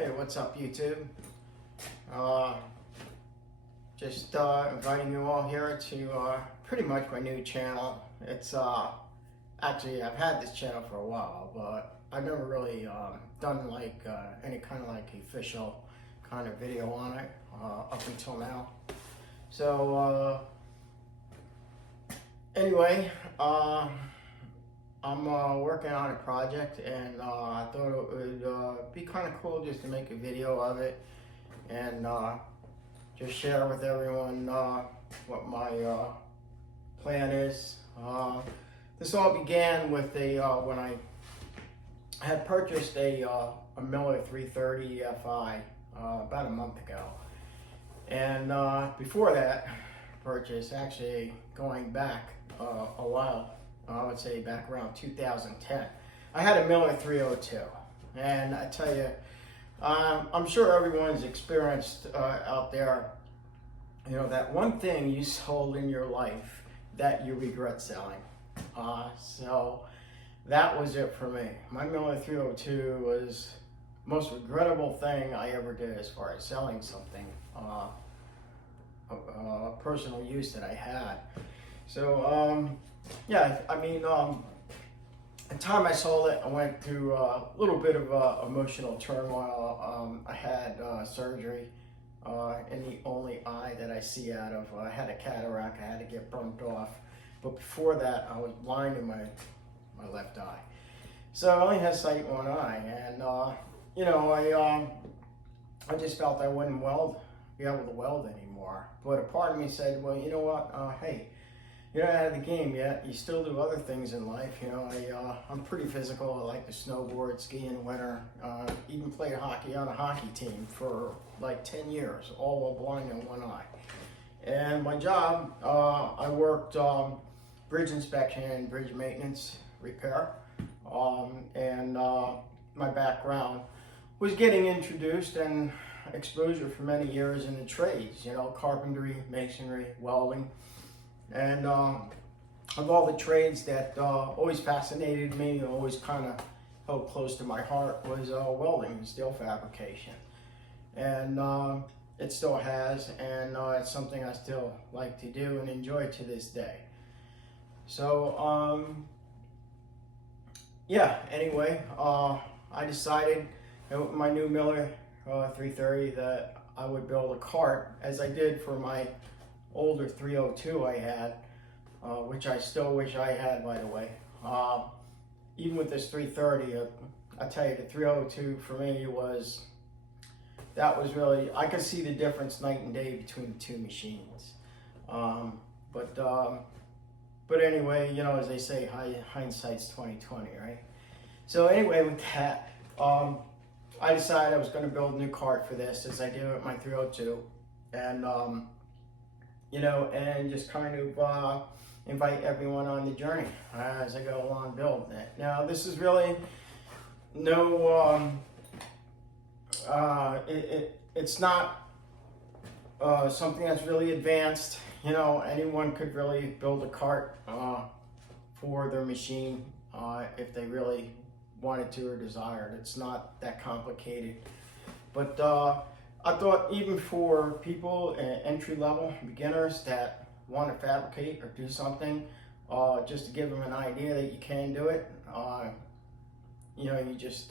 Hey, what's up, YouTube? Just inviting you all here to pretty much my new channel. It's actually, I've had this channel for a while, but I've never really done like any kind of like official kind of video on it up until now. So anyway, I'm working on a project, and I thought it would be kind of cool just to make a video of it and just share with everyone what my plan is. This all began with when I had purchased a Miller 330 FI about a month ago, and before that purchase, actually going back a while, I would say back around 2010, I had a Miller 302, and I tell you, I'm sure everyone's experienced out there, you know, that one thing you sold in your life that you regret selling. So that was it for me. My Miller 302 was the most regrettable thing I ever did as far as selling something, personal use that I had. So yeah, I mean, the time I sold it, I went through a little bit of emotional turmoil. I had surgery in the only eye that I see out of. I had a cataract. I had to get burnt off. But before that, I was blind in my left eye. So I only had sight in one eye, and you know, I just felt I wouldn't be able to weld anymore. But a part of me said, well, you know what? Hey, you're not out of the game yet. You still do other things in life. You know, I'm pretty physical. I like to snowboard, ski in the winter. Even played hockey on a hockey team for like 10 years, all while blind in one eye. And my job, I worked bridge inspection and bridge maintenance repair. And my background was getting introduced and exposure for many years in the trades. You know, carpentry, masonry, welding. And of all the trades that always fascinated me and always kind of held close to my heart was welding and steel fabrication. And it still has, and it's something I still like to do and enjoy to this day. So yeah, anyway, I decided with my new Miller 330 that I would build a cart, as I did for my older 302 I had, which I still wish I had, by the way. Even with this 330, I tell you, the 302 for me was really, I could see the difference night and day between the two machines. But anyway, you know, as they say, hindsight's 20/20, right? So anyway, with that, I decided I was going to build a new cart for this, as I did with my 302, and you know, and just kind of invite everyone on the journey as I go along building it. Now, this is really no, it's not something that's really advanced. You know, anyone could really build a cart for their machine if they really wanted to or desired. It's not that complicated. But I thought even for people, entry-level beginners that want to fabricate or do something, just to give them an idea that you can do it, you know, you just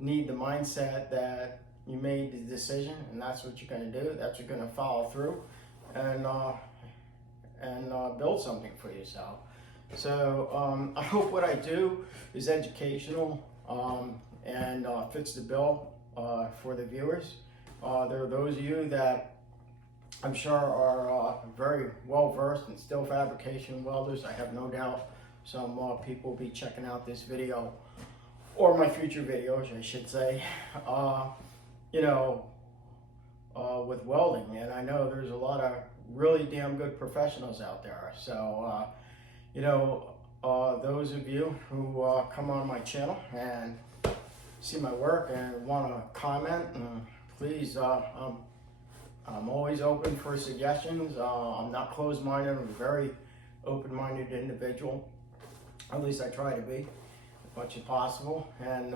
need the mindset that you made the decision and that's what you're going to do, that's what you're going to follow through, and build something for yourself. So I hope what I do is educational and fits the bill for the viewers. There are those of you that I'm sure are very well versed in steel fabrication welders. I have no doubt some people will be checking out this video, or my future videos, I should say, you know, with welding. And I know there's a lot of really damn good professionals out there. So, you know, those of you who come on my channel and see my work and want to comment, please, I'm always open for suggestions. I'm not closed-minded. I'm a very open-minded individual. At least I try to be, as much as possible. And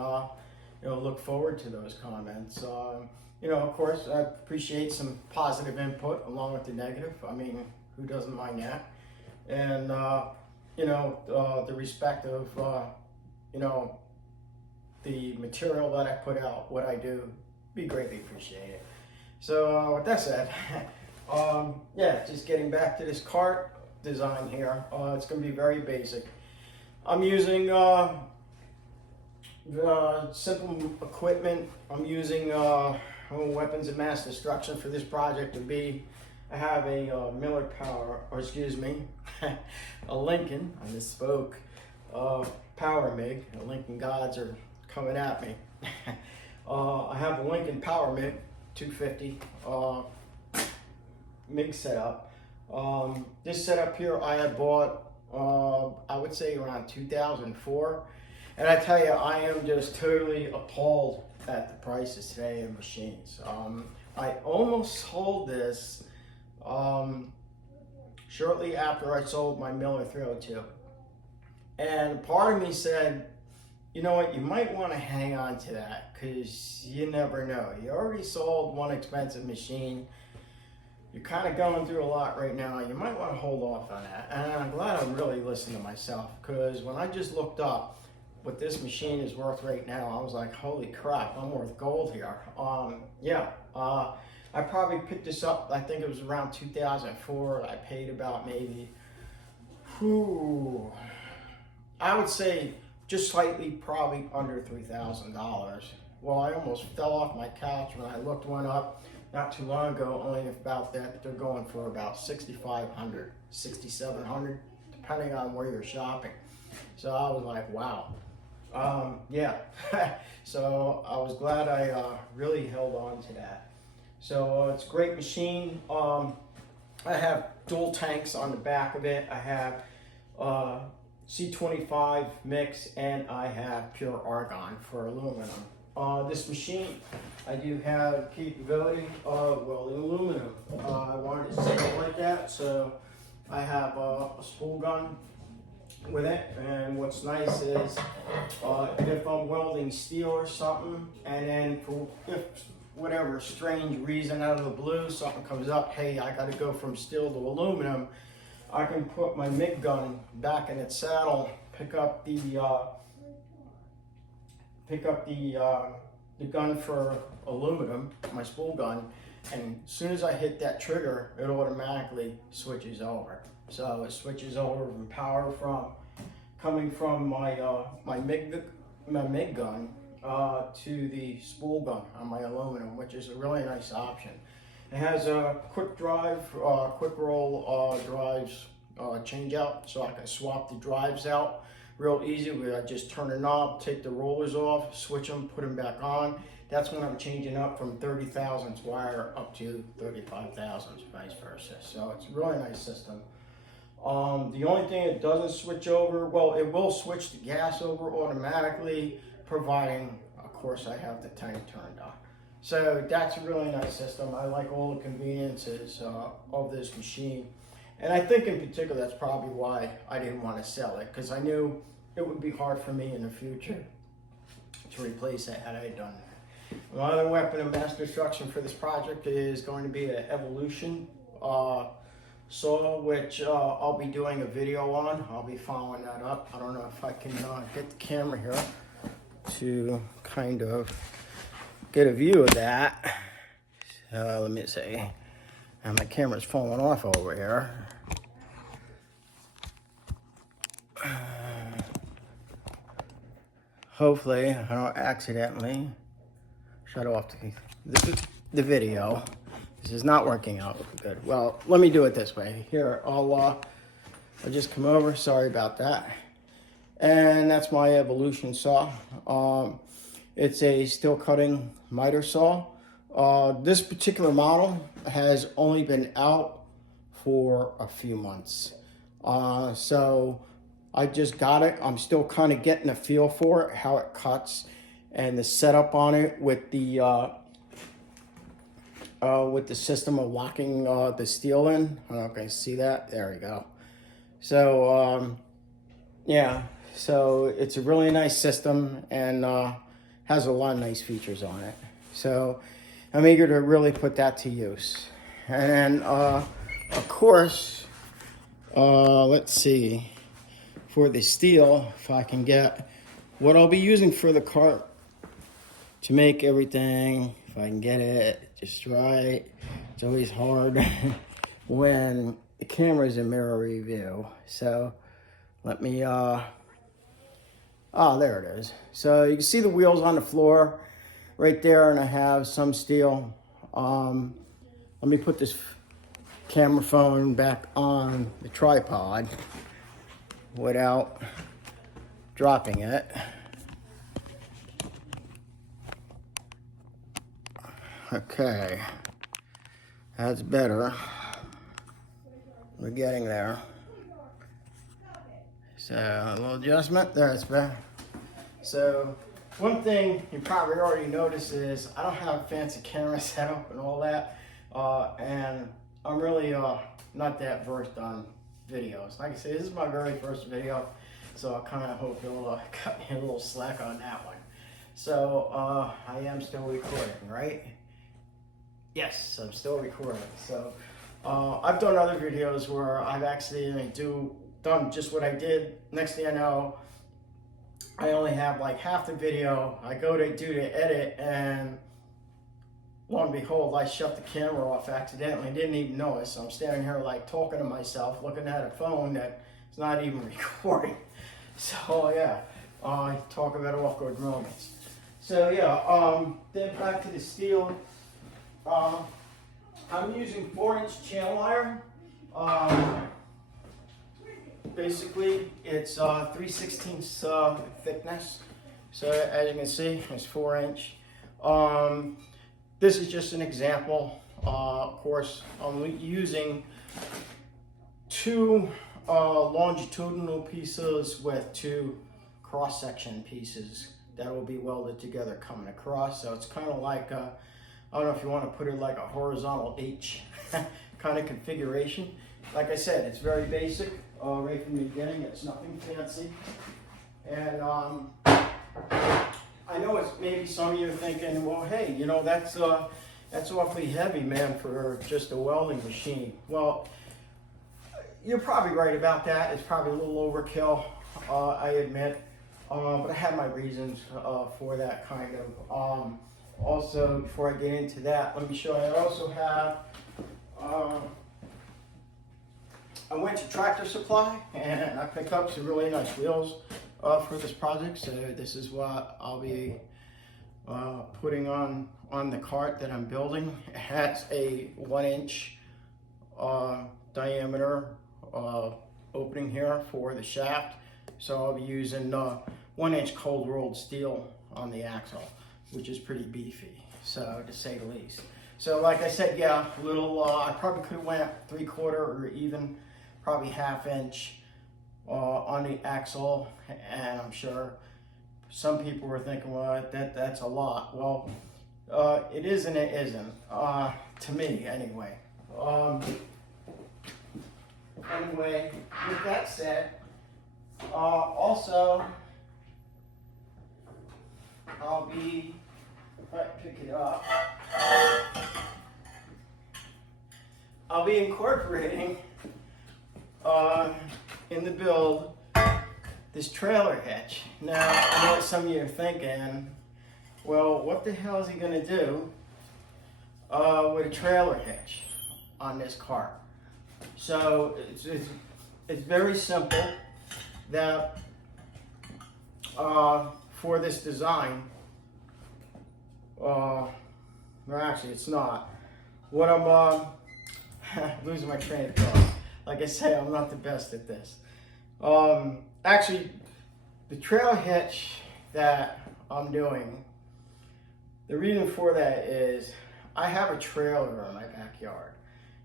look forward to those comments. Of course, I appreciate some positive input along with the negative. I mean, who doesn't mind that? And, the respect of, the material that I put out, what I do, be greatly appreciated. So with that said, just getting back to this kart design here. It's going to be very basic. I'm using simple equipment. I'm using weapons of mass destruction for this project to be. I have a a Lincoln, I misspoke, Power MIG. The Lincoln gods are coming at me. I have a Lincoln Power MIG 250 MIG setup. This setup here I had bought, I would say around 2004. And I tell you, I am just totally appalled at the prices today of machines. I almost sold this shortly after I sold my Miller 302. And part of me said, you know what, you might want to hang on to that because you never know. You already sold one expensive machine. You're kind of going through a lot right now. You might want to hold off on that. And I'm glad I really listened to myself, because when I just looked up what this machine is worth right now, I was like, holy crap, I'm worth gold here. I probably picked this up, I think it was around 2004. I paid about maybe, I would say just slightly, probably under $3,000. Well, I almost fell off my couch when I looked one up not too long ago, only about that. They're going for about $6,500, $6,700, depending on where you're shopping. So I was like, wow. So I was glad I really held on to that. So it's a great machine. I have dual tanks on the back of it. I have C25 mix, and I have pure argon for aluminum. This machine, I do have capability of welding aluminum. I wanted to set it like that, so I have a spool gun with it. And what's nice is if I'm welding steel or something, and then if whatever strange reason out of the blue something comes up, hey, I got to go from steel to aluminum, I can put my MIG gun back in its saddle, pick up the gun for aluminum, my spool gun, and as soon as I hit that trigger, it automatically switches over. So it switches over from power coming from my MIG gun to the spool gun on my aluminum, which is a really nice option. It has a quick drive, quick roll drives change out, so I can swap the drives out real easy. I just turn the knob, take the rollers off, switch them, put them back on. That's when I'm changing up from 30 thousandths wire up to 35 thousandths, vice versa. So it's a really nice system. The only thing it doesn't switch over, well, it will switch the gas over automatically, providing, of course, I have the tank turned on. So that's a really nice system. I like all the conveniences of this machine. And I think in particular, that's probably why I didn't want to sell it, because I knew it would be hard for me in the future to replace it had I done that. My other weapon of mass destruction for this project is going to be an Evolution saw, which I'll be doing a video on. I'll be following that up. I don't know if I can get the camera here to kind of get a view of that. Let me see. And my camera's falling off over here. Hopefully I don't accidentally shut off the video. This is not working out good. Well, let me do it this way. Here, I'll just come over. Sorry about that. And that's my Evolution saw. It's a steel cutting miter saw. This particular model has only been out for a few months. So I just got it. I'm still kind of getting a feel for it, how it cuts, and the setup on it with the system of locking the steel in. I don't know if you can see that. There we go. So yeah, so it's a really nice system, and has a lot of nice features on it. So I'm eager to really put that to use. And then, of course, let's see, for the steel, if I can get what I'll be using for the cart to make everything, if I can get it just right. It's always hard when the camera's in mirror review. So let me, oh, there it is. So you can see the wheels on the floor right there, and I have some steel. Let me put this camera phone back on the tripod without dropping it. Okay, that's better. We're getting there. So a little adjustment, there it's better. So one thing you probably already noticed is I don't have a fancy camera setup and all that. And I'm really not that versed on videos. Like I said, this is my very first video, so I kind of hope you'll cut me a little slack on that one. So I am still recording, right? Yes, I'm still recording. So I've done other videos where I've actually done just what I did. Next thing I know, I only have like half the video. I go to do the edit, and lo and behold, I shut the camera off accidentally. Didn't even notice. I'm standing here like talking to myself, looking at a phone that is not even recording. So yeah, talk about awkward moments. So yeah, then back to the steel. I'm using 4-inch channel iron. Basically, it's 3/16 thickness. So as you can see, it's 4-inch. This is just an example. Of course, I'm using 2 longitudinal pieces with 2 cross-section pieces that will be welded together coming across. So it's kind of like I don't know if you want to put it like a horizontal H kind of configuration. Like I said, it's very basic right from the beginning. It's nothing fancy. And I know it's maybe some of you are thinking, well, hey, you know, that's awfully heavy, man, for just a welding machine. Well, you're probably right about that. It's probably a little overkill, I admit. But I have my reasons for that kind of. Also, before I get into that, let me show you. I also have, I went to Tractor Supply and I picked up some really nice wheels for this project. So this is what I'll be putting on the cart that I'm building. It has a 1-inch diameter opening here for the shaft. So I'll be using 1-inch cold rolled steel on the axle, which is pretty beefy, so to say the least. So like I said, yeah, a little, I probably could have went 3/4 or even probably 1/2 inch on the axle, and I'm sure some people were thinking, well, that's a lot. Well, it is and it isn't, to me anyway. Anyway, with that said, also, I'll be, pick it up. I'll be incorporating in the build this trailer hitch. Now, I know what some of you are thinking, well, what the hell is he going to do with a trailer hitch on this cart? So it's very simple that for this design, well actually it's not. What I'm losing my train of thought. Like I say, I'm not the best at this. Actually, the trailer hitch that I'm doing, the reason for that is I have a trailer in my backyard.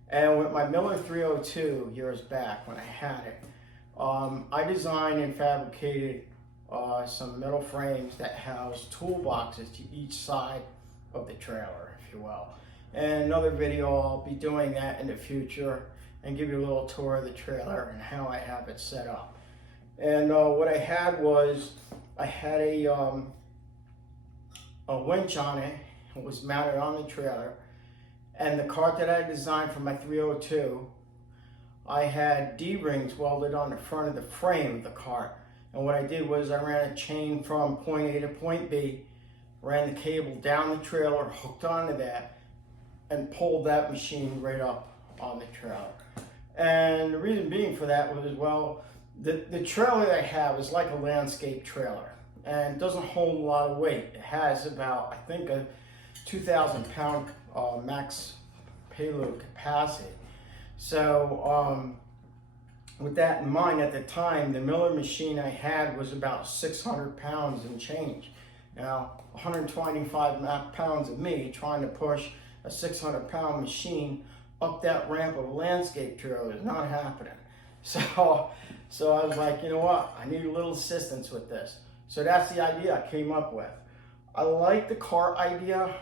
And with my Miller 302 years back when I had it, I designed and fabricated some metal frames that house toolboxes to each side of the trailer, if you will. And another video, I'll be doing that in the future and give you a little tour of the trailer and how I have it set up. And what I had was, I had a a winch on it. It was mounted on the trailer. And the cart that I designed for my 302, I had D-rings welded on the front of the frame of the cart. And what I did was I ran a chain from point A to point B, ran the cable down the trailer, hooked onto that, and pulled that machine right up on the trailer. And the reason being for that was, well, the trailer that I have is like a landscape trailer and doesn't hold a lot of weight. It has about, I think, a 2,000 pound max payload capacity. So with that in mind, at the time, the Miller machine I had was about 600 pounds and change. Now, 125 pounds of me trying to push a 600 pound machine up that ramp of a landscape trailer is not happening. So I was like, you know what? I need a little assistance with this. So that's the idea I came up with. I like the cart idea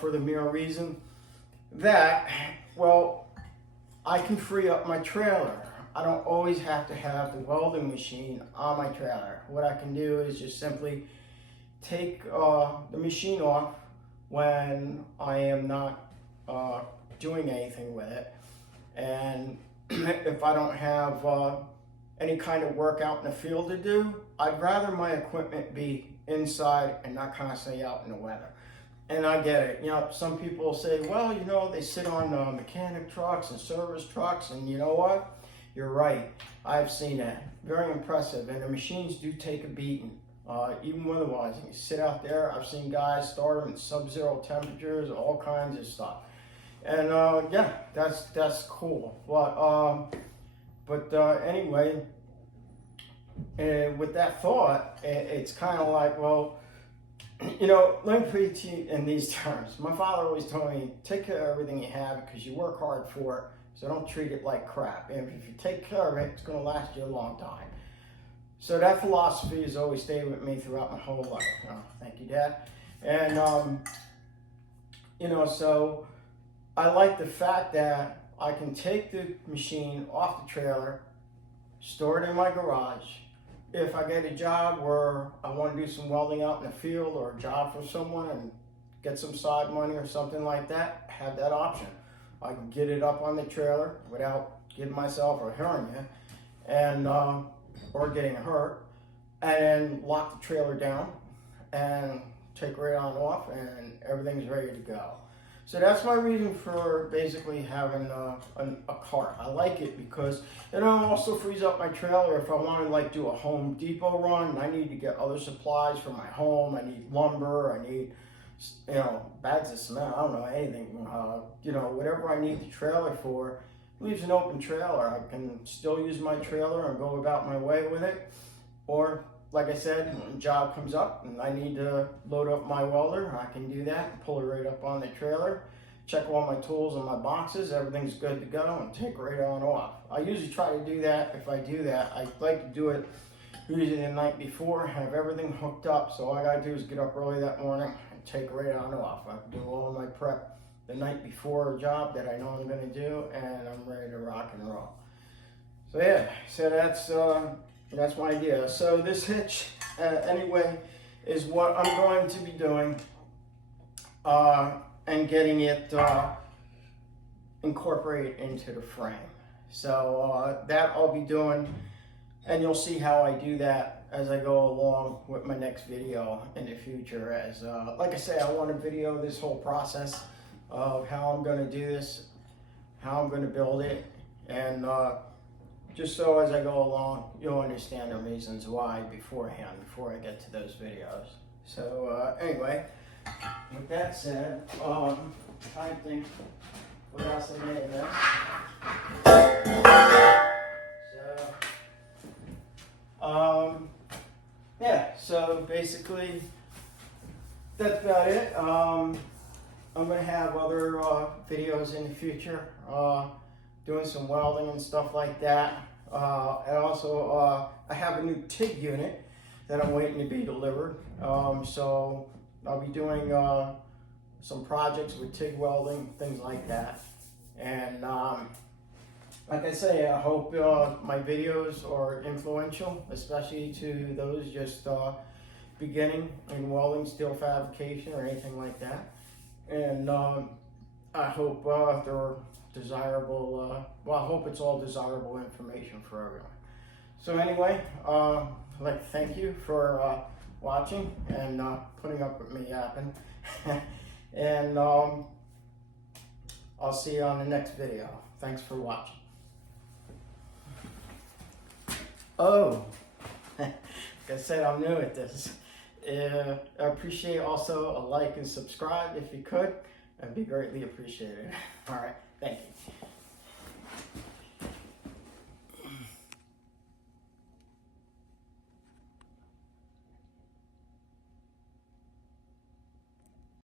for the mere reason that, well, I can free up my trailer. I don't always have to have the welding machine on my trailer. What I can do is just simply take the machine off when I am not doing anything with it. And if I don't have any kind of work out in the field to do, I'd rather my equipment be inside and not constantly out in the weather. And I get it. You know, some people say, well, you know, they sit on mechanic trucks and service trucks, and you know what? You're right. I've seen that. Very impressive. And the machines do take a beating, even weather-wise. You sit out there. I've seen guys start them in sub-zero temperatures, all kinds of stuff. And yeah, that's cool. But anyway, with that thought, it's kind of like, well, you know, let me put it to you in these terms. My father always told me, take care of everything you have because you work hard for it, so don't treat it like crap. And if you take care of it, it's going to last you a long time. So that philosophy has always stayed with me throughout my whole life. Thank you, Dad. And, you know, so I like the fact that I can take the machine off the trailer, store it in my garage. If I get a job where I want to do some welding out in the field or a job for someone and get some side money or something like that, have that option. I can get it up on the trailer without getting myself a hernia and or getting hurt, and lock the trailer down and take right on off, and everything's ready to go. So that's my reason for basically having a cart. I like it because it also frees up my trailer if I want to like do a Home Depot run. I need to get other supplies for my home. I need lumber. I need, you know, bags of cement. I don't know, anything. You know, whatever I need the trailer for. It leaves an open trailer. I can still use my trailer and go about my way with it. Or, like I said, when a job comes up and I need to load up my welder, I can do that and pull it right up on the trailer, check all my tools and my boxes, everything's good to go, and take right on off. I usually try to do that. If I do that, I like to do it usually the night before, have everything hooked up, so all I gotta do is get up early that morning and take right on off. I do all of my prep the night before a job that I know I'm gonna do, and I'm ready to rock and roll. So yeah, so that's my idea. So this hitch, anyway, is what I'm going to be doing and getting it incorporated into the frame. So that I'll be doing, and you'll see how I do that as I go along with my next video in the future. As like I say, I want to video this whole process of how I'm going to do this, how I'm going to build it, and just so as I go along, you'll understand the reasons why beforehand, before I get to those videos. So anyway, with that said, trying to think what else I made of this. So, yeah, so basically, that's about it. I'm going to have other videos in the future, doing some welding and stuff like that. And also, I have a new TIG unit that I'm waiting to be delivered. So I'll be doing some projects with TIG welding, things like that. And like I say, I hope my videos are influential, especially to those just beginning in welding, steel fabrication, or anything like that. And I hope they're desirable, well, I hope it's all desirable information for everyone. So anyway, I'd like to thank you for watching and putting up with me yapping. And I'll see you on the next video. Thanks for watching. Oh, like I said, I'm new at this. I appreciate also a like and subscribe if you could. That'd be greatly appreciated. All right.